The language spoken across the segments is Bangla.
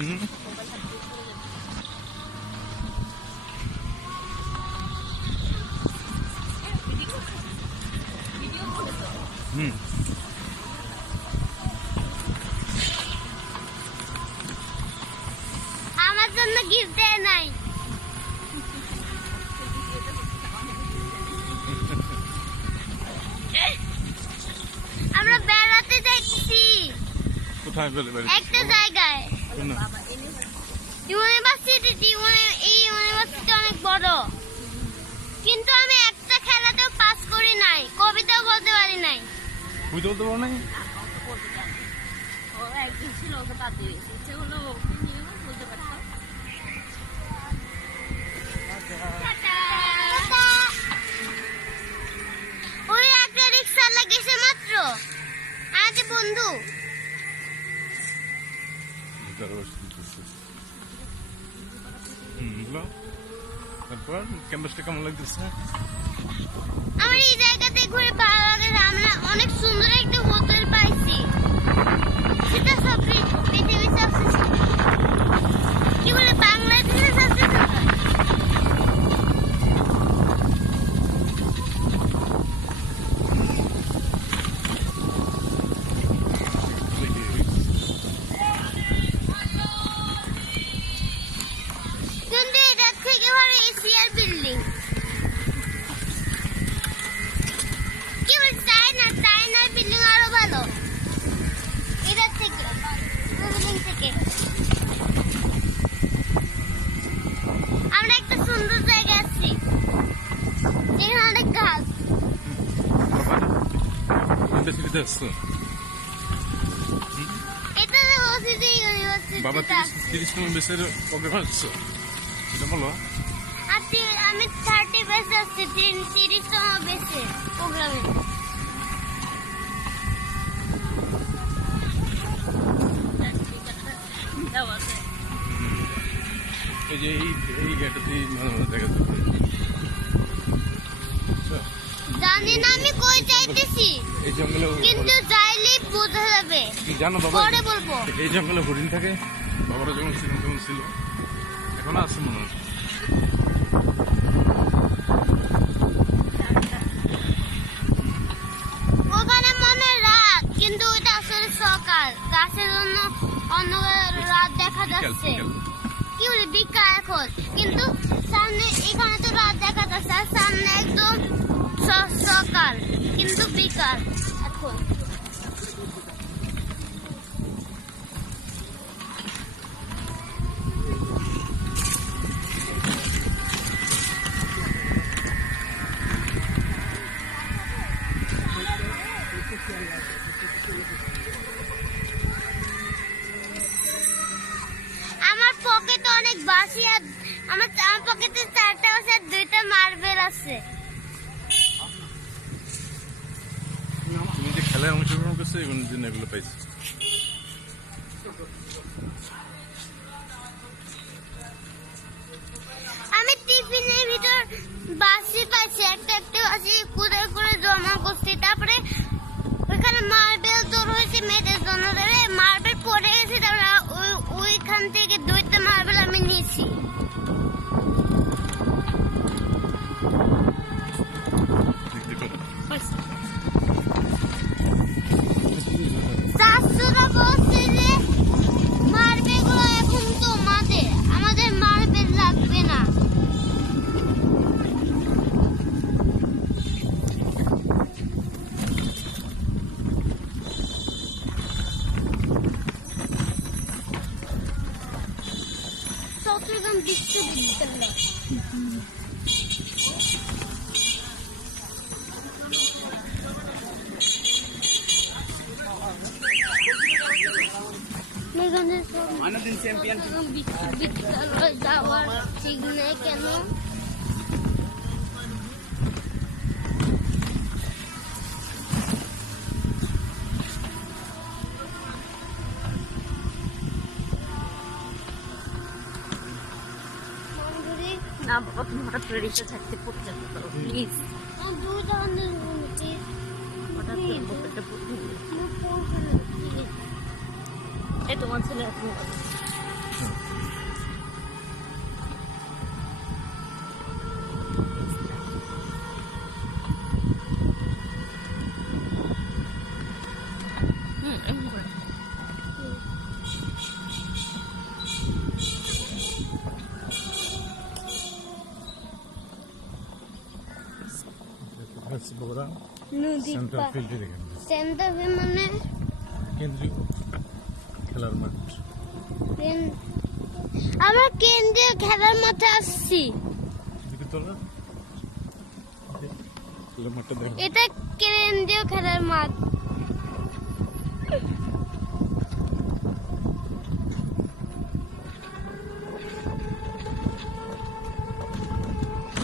আমার জন্য গিফট দেয় নাই। আমরা বেড়াতে যাচ্ছি। কোথায় বেড়াতে? একটা জায়গায়। ইউনিভার্সিটি। এই ইউনিভার্সিটি অনেক বড়, কিন্তু আমি একটা খেলাতেও পাস করি নাই, কবিতাও বলতে পারি নাই। কবিতা বলতে পারো নাই? একদিন ছিল ওকে বাদ দিয়ে ইচ্ছে হলো বলতে পারতাম। ওই একটা রিক্সা লাগেছে মাত্র। আজ বন্ধু তারপর ক্যাম্পাসটা কেমন লাগতেছে? আমার এই জায়গাতে ঘুরে ভালো লাগে। আমরা অনেক সুন্দর একটা হোটেল পাইছি। সেটা সবচেয়ে পৃথিবীর সবচেয়ে কি বলে বাংলাদেশের সবচেয়ে সুন্দর। কিন্তু এটার থেকে ভালো এশিয়ার বিল্ডিং। কি বল চায়নার বিল্ডিং আরো ভালো এটার থেকে, বিল্ডিং থেকে। আমরা একটা সুন্দর জায়গায় আছি, এখানে অনেক গাছ। ইউনিভার্সিটিতে আসছো? এটা হচ্ছে যে ইউনিভার্সিটি। বাবা 30 বেসের প্রোগ্রাম আসছো, সেটা বলো। আমি 30 বেসে আসছি, 30তম বেসে প্রোগ্রামে। এই যে এই গেটটাতেই মাঝে মাঝে দেখা যাবে। জানি না আমি কই যাইতেছি, এই জঙ্গলে কিন্তু যাইলেই বোঝা যাবে। জানো বাবা, পরে বলবো। এই জঙ্গলে হরিণ থাকে। বাবারা যখন ছিল তখন ছিল, এখনো আছে মনে হয়। ওখানে মনে রাত, কিন্তু ওইটা আসলে সকাল। গাছের জন্য অন্য রাত দেখা যাচ্ছে। কি বলি বিকাল এখন, কিন্তু সামনে এখানে তো রাত দেখা যাচ্ছে, আর সামনে একদম সকাল, কিন্তু বিকাল এখন। আমার পকেটে অনেক বাঁশি, আর আমার পকেটে 4টা বাঁশি আর 2টা মার্বেল আছে। তুমি যে খেলায় অংশগ্রহণ করছো, এগুলোর জন্য এগুলো পাইছি। আমি টিফিনের ভিতর বাঁশি পাইছি, একটা বাঁশি কুড়ে করে জমা করছি। তারপরে ওইখানে মার্বেল তোর হয়েছে মেয়েদের জন্য, মার্বেল পড়ে গেছে। তারপরে ওইখান থেকে 2টা মার্বেল আমি নিয়েছি। শাশুড়া বলছে যে মার্বেল গুলো এখন তোমাদের, আমাদের মার্বেল লাগবে না। চট্টগ্রাম বিশ্ববিদ্যালয়। বিদ্যালয় যাওয়ার ঠিক নেই কেন? না বাবা, তুমি হঠাৎ করে রিক্সা ছাড়তে পড়তে পারো প্লিজ। হঠাৎ করে বুকেটটা পড়তে এই তোমার ছেলে এখন এমন করে। বগুড়া নদী সেন্ট্রাল ফিল্ডে দেখেন সেন্টার মানে কেন্দ্রীয় খেলার মাঠ। আমরা কেন্দ্রীয় খেলার মাঠে আসছি। দিকে তোলা খেলার মাঠটা দেখেন। এটা কেন্দ্রীয় খেলার মাঠ।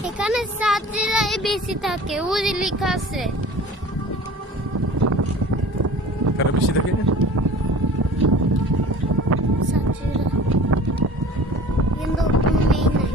এখানে ছাত্রীরাই বেশি থাকে, ওই লেখা আছে। কারা বেশি থাকে? ছাত্রীরা, কিন্তু কোনো মেয়ে নাই।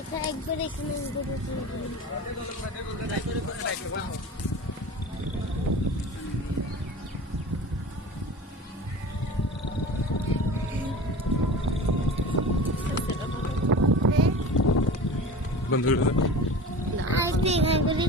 এটা একবার এখানে ঘুরে বন্ধ করে দাও। আসতে এখানে বলি